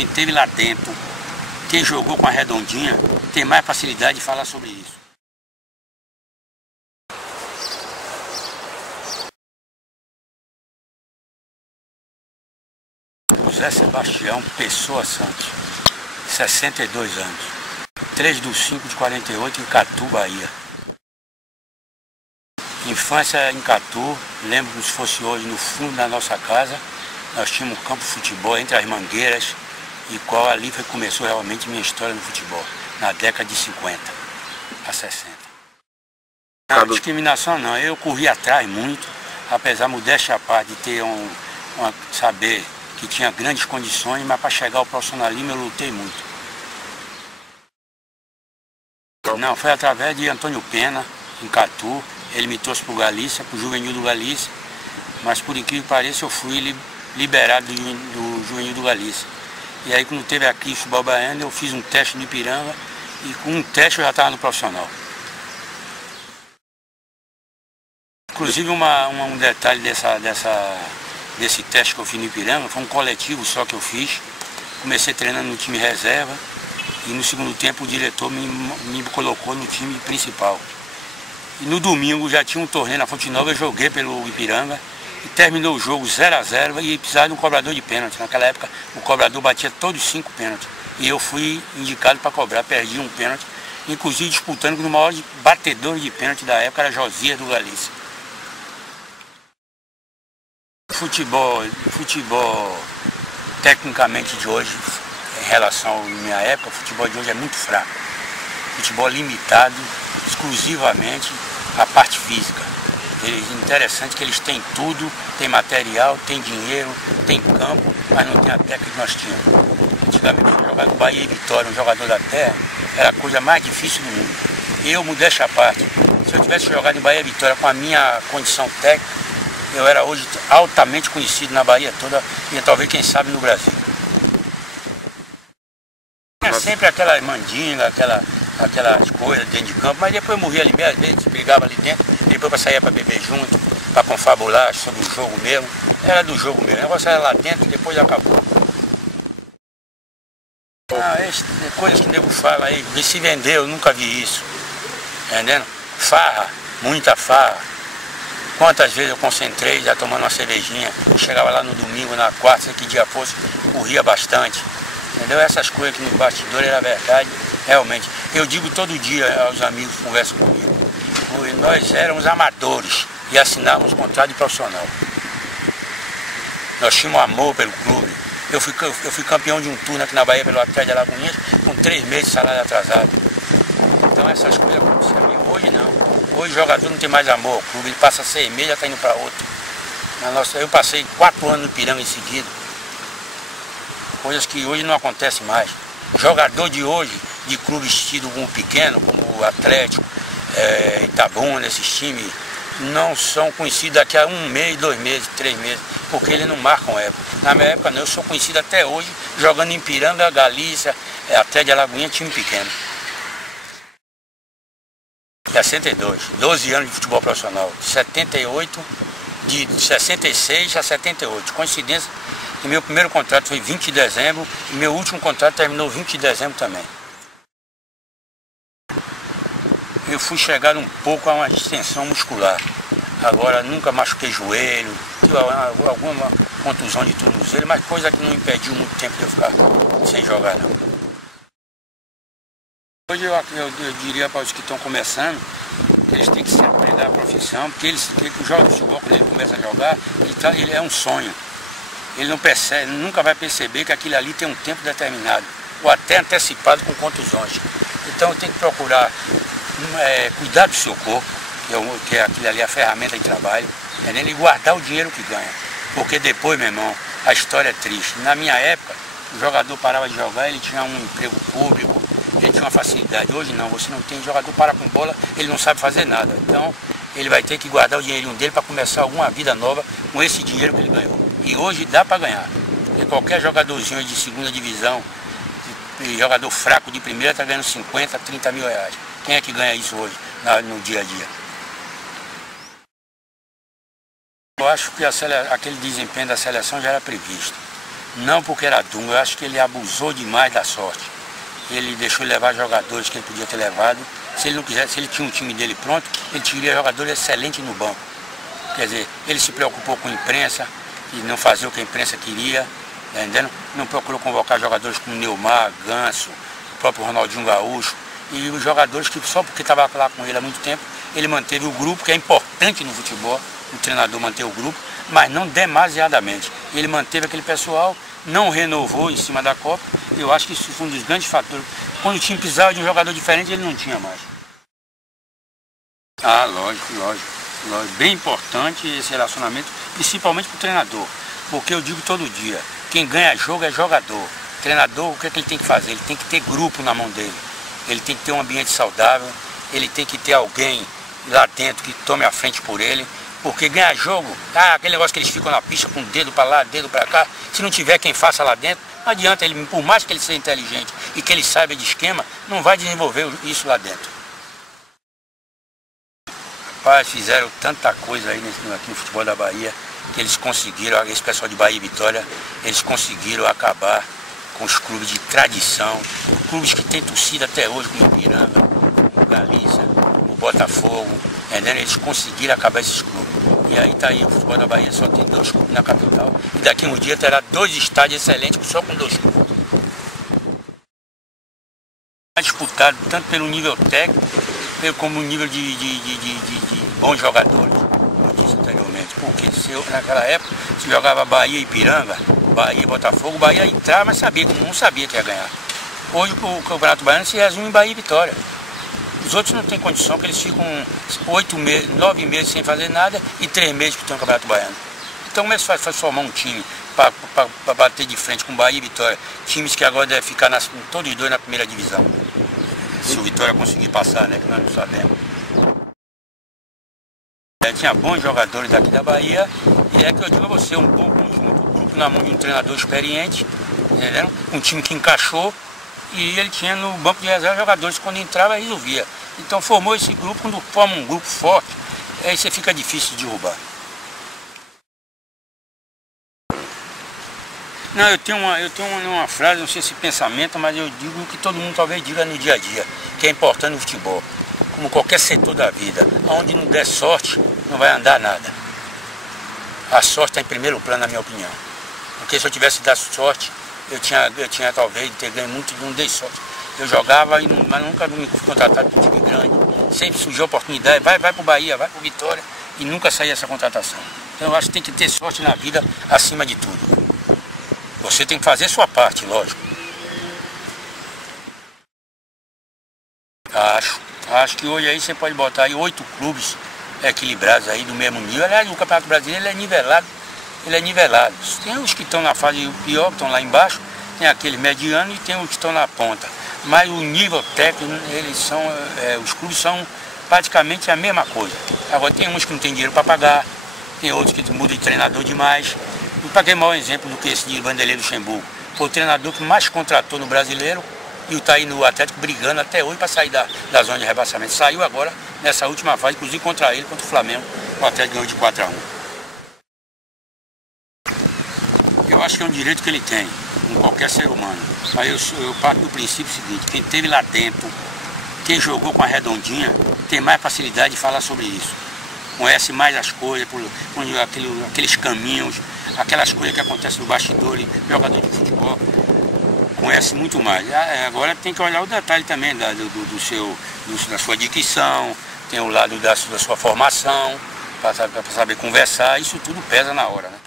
Quem esteve lá dentro, quem jogou com a Redondinha, tem mais facilidade de falar sobre isso. José Sebastião Pessoa Santos, 62 anos. 3/5/48 em Catu, Bahia. Infância em Catu, lembro como se fosse hoje, no fundo da nossa casa, nós tínhamos um campo de futebol entre as mangueiras, e qual ali começou realmente minha história no futebol, na década de 50 a 60. Não, discriminação não, eu corri atrás muito, apesar modéstia à parte de ter saber que tinha grandes condições, mas para chegar ao profissionalismo eu lutei muito. Não, foi através de Antônio Pena, em Catu. Ele me trouxe para o Galícia, para o Juvenil do Galícia, mas por incrível que pareça eu fui liberado do Juvenil do Galícia. E aí quando teve aqui em futebol baiano, eu fiz um teste no Ipiranga e com um teste eu já estava no profissional. Inclusive um detalhe desse teste que eu fiz no Ipiranga, foi um coletivo só que eu fiz. Comecei treinando no time reserva e no segundo tempo o diretor me colocou no time principal. E no domingo já tinha um torneio na Fonte Nova, eu joguei pelo Ipiranga e terminou o jogo 0-0 e precisava de um cobrador de pênalti. Naquela época o cobrador batia todos os 5 pênaltis. E eu fui indicado para cobrar, perdi um pênalti, inclusive disputando com o maior batedor de pênalti da época, era Josias do Galícia. Futebol tecnicamente de hoje, em relação à minha época, o futebol de hoje é muito fraco. Futebol limitado exclusivamente à parte física. Interessante que eles têm tudo, tem material, tem dinheiro, tem campo, mas não tem a técnica que nós tínhamos. Antigamente, jogar no Bahia e Vitória, um jogador da terra, era a coisa mais difícil do mundo. Eu, modéstia à parte, se eu tivesse jogado em Bahia e Vitória com a minha condição técnica, eu era hoje altamente conhecido na Bahia toda e talvez, quem sabe, no Brasil. Tinha sempre aquela mandinga, aquelas coisas dentro de campo, mas depois eu morria ali mesmo, às vezes brigava ali dentro, depois para sair para beber junto, para confabular sobre o jogo mesmo. Era do jogo mesmo, o negócio era lá dentro e depois acabou. Coisas que o nego fala aí, se vendeu, eu nunca vi isso. Entendendo? Farra, muita farra. Quantas vezes eu concentrei, já tomando uma cervejinha, chegava lá no domingo, na quarta, se que dia fosse, corria bastante. Entendeu? Essas coisas que no bastidor era verdade, realmente. Eu digo todo dia aos amigos que conversam comigo, nós éramos amadores e assinávamos contrato de profissional. Nós tínhamos amor pelo clube. Eu fui campeão de um turno aqui na Bahia pelo Atlético de Alagoinhas com 3 meses de salário atrasado. Então essas coisas aconteciam. Hoje não. Hoje o jogador não tem mais amor ao clube, ele passa 6 meses e já está indo para outro. Eu passei 4 anos no Ipiranga em seguida. Coisas que hoje não acontecem mais. Jogador de hoje, de clubes tidos como pequeno, como o Atlético, Itabuna, esses times, não são conhecidos daqui a 1 mês, 2 meses, 3 meses, porque eles não marcam época. Na minha época não, eu sou conhecido até hoje, jogando em Ipiranga, Galícia, Atlético de Alagoinha, time pequeno. 62, 12 anos de futebol profissional, de 66 a 78. Coincidência que meu primeiro contrato foi 20 de dezembro e meu último contrato terminou 20 de dezembro também. Eu fui chegar um pouco a uma distensão muscular. Agora nunca machuquei joelho, tive alguma contusão de tornozelo, mas coisa que não impediu muito tempo de eu ficar sem jogar não. Hoje eu diria para os que estão começando, que eles têm que se aprender a profissão, porque o jogador de futebol, quando ele começa a jogar, ele é um sonho. Ele não percebe, nunca vai perceber que aquilo ali tem um tempo determinado, ou até antecipado com contusões. Então tem que procurar cuidar do seu corpo, que é aquilo ali, a ferramenta de trabalho, entendeu? E guardar o dinheiro que ganha. Porque depois, meu irmão, a história é triste. Na minha época, o jogador parava de jogar, ele tinha um emprego público, ele tinha uma facilidade. Hoje não, você não tem, o jogador para com bola, ele não sabe fazer nada. Então, ele vai ter que guardar o dinheirinho dele para começar alguma vida nova com esse dinheiro que ele ganhou. E hoje dá para ganhar. Porque qualquer jogadorzinho de segunda divisão, jogador fraco de primeira, está ganhando 50, 30 mil reais. Quem é que ganha isso hoje, no dia a dia? Eu acho que aquele desempenho da seleção já era previsto. Não porque era Dunga, eu acho que ele abusou demais da sorte. Ele deixou levar jogadores que ele podia ter levado. Se ele não quisesse, se ele tinha um time dele pronto, ele teria jogadores excelentes no banco. Quer dizer, ele se preocupou com a imprensa e não fazia o que a imprensa queria, tá entendendo? Não procurou convocar jogadores como Neymar, Ganso, o próprio Ronaldinho Gaúcho, e os jogadores que só porque estava lá com ele há muito tempo, ele manteve o grupo, que é importante no futebol, o treinador manter o grupo, mas não demasiadamente. Ele manteve aquele pessoal, não renovou em cima da Copa. Eu acho que isso foi um dos grandes fatores. Quando o time precisava de um jogador diferente, ele não tinha mais. Ah, lógico. Bem importante esse relacionamento, principalmente para o treinador. Porque eu digo todo dia, quem ganha jogo é jogador. Treinador, o que é que ele tem que fazer? Ele tem que ter grupo na mão dele. Ele tem que ter um ambiente saudável, ele tem que ter alguém lá dentro que tome a frente por ele. Porque ganhar jogo, aquele negócio que eles ficam na pista com o dedo para lá, dedo para cá, se não tiver quem faça lá dentro, não adianta ele, por mais que ele seja inteligente e que ele saiba de esquema, não vai desenvolver isso lá dentro. Rapaz, fizeram tanta coisa aí aqui no futebol da Bahia, que eles conseguiram, esse pessoal de Bahia e Vitória, eles conseguiram acabar com os clubes de tradição, clubes que têm torcida até hoje, como o Ipiranga, como o Galícia, como o Botafogo, entendeu? Eles conseguiram acabar esses clubes. E aí tá aí, o futebol da Bahia só tem 2 clubes na capital, e daqui a um dia terá 2 estádios excelentes só com 2 clubes. Disputado tanto pelo nível técnico, como o nível de bons jogadores, como eu disse anteriormente. Porque naquela época se jogava Bahia e Ipiranga, Bahia e Botafogo, Bahia entrava, mas não sabia que ia ganhar. Hoje o Campeonato Baiano se resume em Bahia e Vitória. Os outros não têm condição, que eles ficam 9 meses sem fazer nada e 3 meses que estão no Campeonato Baiano. Então como é que faz formar um time para bater de frente com Bahia e Vitória? Times que agora devem ficar todos os dois na primeira divisão. Se o Vitória conseguir passar, né, que nós não sabemos. Tinha bons jogadores daqui da Bahia, e é que eu digo a você, um grupo na mão de um treinador experiente, entendeu? Um time que encaixou, e ele tinha no banco de reserva jogadores que quando entrava resolvia. Então formou esse grupo, quando forma um grupo forte, aí você fica difícil de derrubar. Não, eu tenho uma frase, não sei se pensamento, mas eu digo que todo mundo talvez diga no dia a dia, que é importante no futebol, como qualquer setor da vida. Onde não der sorte, não vai andar nada. A sorte está em primeiro plano, na minha opinião. Porque se eu tivesse dado sorte, eu tinha talvez ter ganho muito, não dei sorte. Eu jogava, mas nunca me fui contratado por um time grande. Sempre surgiu a oportunidade, vai pro Bahia, vai pro Vitória, e nunca saía essa contratação. Então eu acho que tem que ter sorte na vida acima de tudo. Você tem que fazer sua parte, lógico. Acho que hoje aí você pode botar aí 8 clubes equilibrados aí do mesmo nível. Aliás, o Campeonato Brasileiro ele é nivelado. Tem os que estão na fase pior, que estão lá embaixo, tem aquele mediano e tem os que estão na ponta. Mas o nível técnico, os clubes são praticamente a mesma coisa. Agora tem uns que não tem dinheiro para pagar, tem outros que mudam de treinador demais. E para que maior exemplo do que esse de Vanderlei Luxemburgo? Foi o treinador que mais contratou no brasileiro e está aí no Atlético brigando até hoje para sair da zona de rebaixamento. Saiu agora nessa última fase, inclusive contra o Flamengo, o Atlético ganhou de 4-1. Eu acho que é um direito que ele tem, com qualquer ser humano. Mas eu parto do princípio seguinte, quem esteve lá dentro, quem jogou com a redondinha, tem mais facilidade de falar sobre isso. Conhece mais as coisas, aqueles caminhos, aquelas coisas que acontecem no bastidor, jogador de futebol, conhece muito mais. Agora tem que olhar o detalhe também da sua dicção, tem o lado da sua formação, para saber conversar, isso tudo pesa na hora, né?